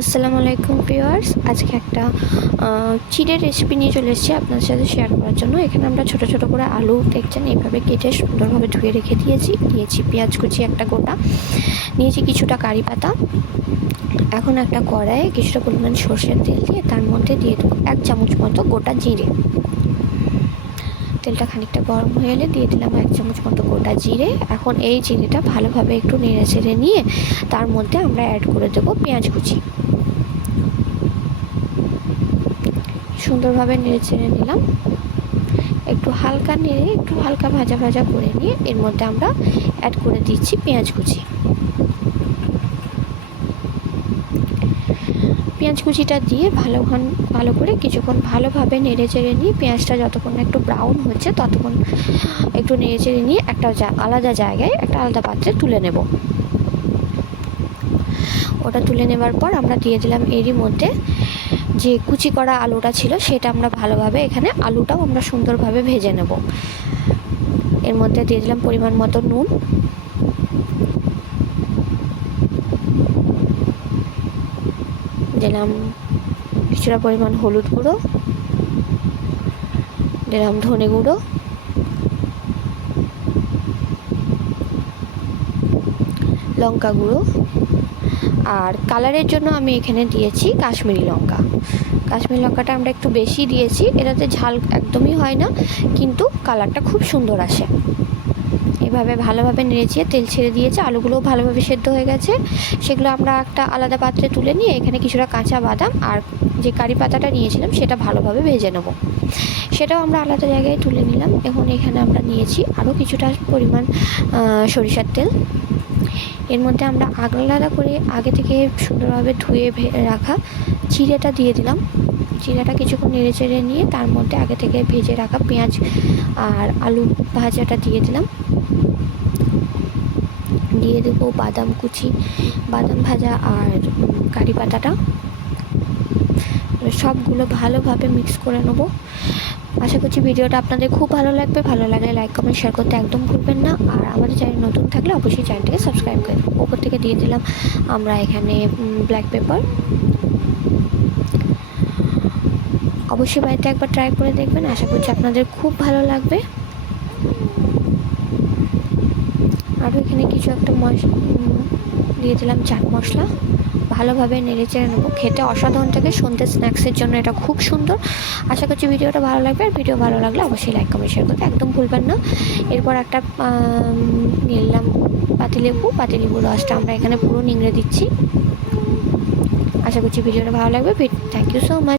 আসসালামু আলাইকুম ভিউয়ার্স, আজকে একটা চিড়ের রেসিপি নিয়ে চলে এসেছি আপনাদের সাথে শেয়ার করার জন্য। এখানে আমরা ছোট ছোট করে আলু দেখছেন এইভাবে কেটে সুন্দরভাবে ধুয়ে রেখে দিয়েছি পেঁয়াজ কুচি একটা গোটা, নিয়েছি কিছুটা কারি পাতা। এখন একটা কড়াইয়ে কিছুটা পরিমাণ সর্ষের তেল দিয়ে তার মধ্যে দিয়ে দেবো 1 চামচ মতো গোটা জিরে। তেলটা খানিকটা গরম হয়ে এলে দিয়ে দিলাম 1 চামচ মতো গোটা জিরে। এখন এই জিরেটা ভালোভাবে একটু নেড়ে চেড়ে নিয়ে তার মধ্যে আমরা অ্যাড করে দেবো পেঁয়াজ কুচি। সুন্দরভাবে নেড়ে চেড়ে নিলাম, একটু হালকা নেড়ে একটু হালকা ভাজা ভাজা করে নিয়ে এর মধ্যে আমরা অ্যাড করে দিচ্ছি পেঁয়াজ কুচি। পেঁয়াজ কুচিটা দিয়ে ভালো করে কিছুক্ষণ ভালোভাবে নেড়ে চেড়ে নিয়ে পেঁয়াজটা যতক্ষণ না একটু ব্রাউন হচ্ছে ততক্ষণ একটু নেড়ে চেড়ে নিয়ে একটা আলাদা জায়গায় একটা আলাদা পাত্রে তুলে নেব। ওটা তুলে নেবার পর আমরা দিয়ে দিলাম এরই মধ্যে যে কুচি করা আলুটা ছিল সেটা আমরা ভালোভাবে এখানে আলুটাও আমরা সুন্দরভাবে ভেজে নেব। এর মধ্যে দিয়ে দিলাম পরিমাণ মতো নুন, দিলাম কিছুটা পরিমাণ হলুদ গুঁড়ো, দিলাম ধনে গুঁড়ো, লঙ্কা গুঁড়ো, আর কালারের জন্য আমি এখানে দিয়েছি কাশ্মীরি লঙ্কা। কাশ্মীরি লঙ্কাটা আমরা একটু বেশি দিয়েছি, এটাতে ঝাল একদমই হয় না কিন্তু কালারটা খুব সুন্দর আসে। এভাবে ভালোভাবে নেড়েছি, তেল ছেড়ে দিয়েছে, আলুগুলোও ভালোভাবে সেদ্ধ হয়ে গেছে। সেগুলো আমরা একটা আলাদা পাত্রে তুলে নিয়ে এখানে কিছুটা কাঁচা বাদাম আর যে কারি পাতাটা নিয়েছিলাম সেটা ভালোভাবে ভেজে নেব। সেটাও আমরা আলাদা জায়গায় তুলে নিলাম। এখন এখানে আমরা নিয়েছি আরও কিছুটা পরিমাণ সরিষার তেল। এর মধ্যে আমরা আলাদা করে আগে থেকে সুন্দরভাবে ধুয়ে রাখা চিড়েটা দিয়ে দিলাম। চিড়েটা কিছুক্ষণ নেড়ে চেড়ে নিয়ে তার মধ্যে আগে থেকে ভেজে রাখা পেঁয়াজ আর আলু ভাজাটা দিয়ে দিলাম। দিয়ে দেবো বাদাম কুচি, বাদাম ভাজা আর কারি পাতাটা, সবগুলো ভালোভাবে মিক্স করে নেবো। আশা করছি ভিডিওটা আপনাদের খুব ভালো লাগবে। ভালো লাগলে লাইক কমেন্ট শেয়ার করতে একদম ভুলবেন না। আর আমাদের চ্যানেল নতুন থাকলে অবশ্যই চ্যানেলটাকে সাবস্ক্রাইব করে ওপর থেকে দিয়ে দিলাম আমরা এখানে ব্ল্যাক পেপার। অবশ্যই বাড়িতে একবার ট্রাই করে দেখবেন, আশা করছি আপনাদের খুব ভালো লাগবে। আরও এখানে কিছু একটা দিয়ে দিলাম চাট মশলা, ভালোভাবে নেড়ে চেড়ে নেবো। খেতে অসাধারণ থাকে, সন্ধ্যে স্ন্যাক্সের জন্য এটা খুব সুন্দর। আশা করছি ভিডিওটা ভালো লাগবে, আর ভিডিও ভালো লাগলে অবশ্যই লাইক কমেন্ট শেয়ার করতে একদম ভুলবেন না। এরপর একটা নিলাম পাতিলেবুর রসটা আমরা এখানে পুরো নিংড়ে দিচ্ছি। আশা করছি ভিডিওটা ভালো লাগবে। Thank you so much.